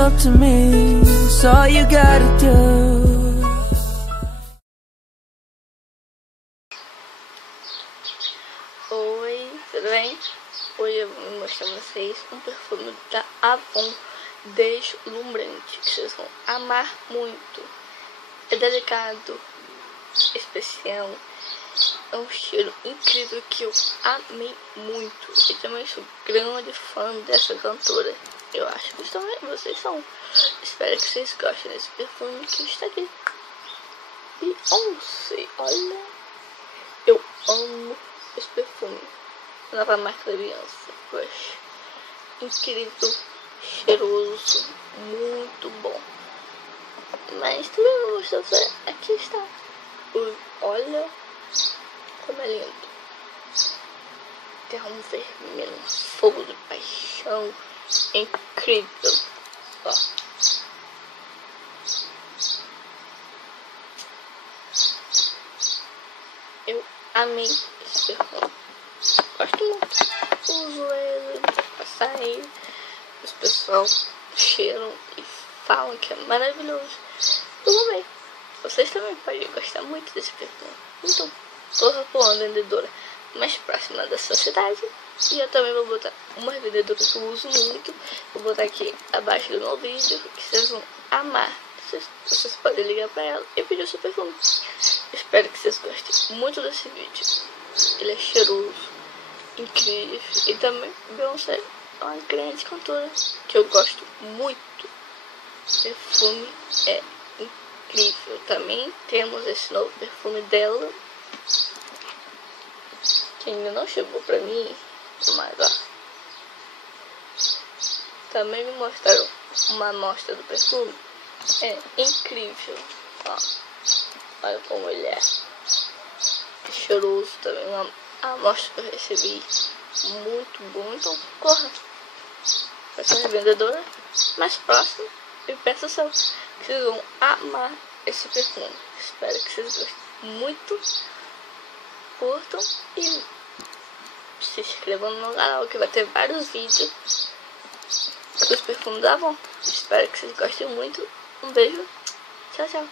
up to me. It's all you gotta do. Oi, tudo bem? Hoje eu vou mostrar pra vocês um perfume da Avon Deslumbrante, que vocês vão amar muito. É delicado, especial, é um cheiro incrível que eu amei muito. E também sou grande fã dessa cantora. Eu acho que também vocês são. Espero que vocês gostem desse perfume que está aqui. Beyoncé, olha, eu amo esse perfume. Nova marca da Beyoncé, Crush. Incrível, cheiroso, muito bom. Mas também vou mostrar pra você. Aqui está. Olha como é lindo. Tem um vermelho, um fogo de paixão. É incrível. Ó. Eu amei esse perfume. Gosto muito. Uso ele pra sair. Os pessoal cheiram e falam que é maravilhoso. Eu amei. Vocês também podem gostar muito desse perfume. Então, tô procurando a vendedora mais próxima da sua cidade. E eu também vou botar uma vendedora que eu uso muito. Vou botar aqui abaixo do meu vídeo, que vocês vão amar. Vocês podem ligar pra ela e pedir o seu perfume. Espero que vocês gostem muito desse vídeo. Ele é cheiroso, incrível. E também Beyoncé é uma grande cantora que eu gosto muito. O perfume é incrível. Também temos esse novo perfume dela, que ainda não chegou pra mim, mas ó, também me mostraram uma amostra do perfume. É incrível, ó, olha como ele é cheiroso. Também uma amostra que eu recebi muito bom. Então corra para sua vendedora mais próxima e peça seu, que vocês vão amar esse perfume. Espero que vocês gostem muito, curtam e se inscrevam no meu canal, que vai ter vários vídeos com os perfumes da Avon. Espero que vocês gostem muito. Um beijo, tchau, tchau.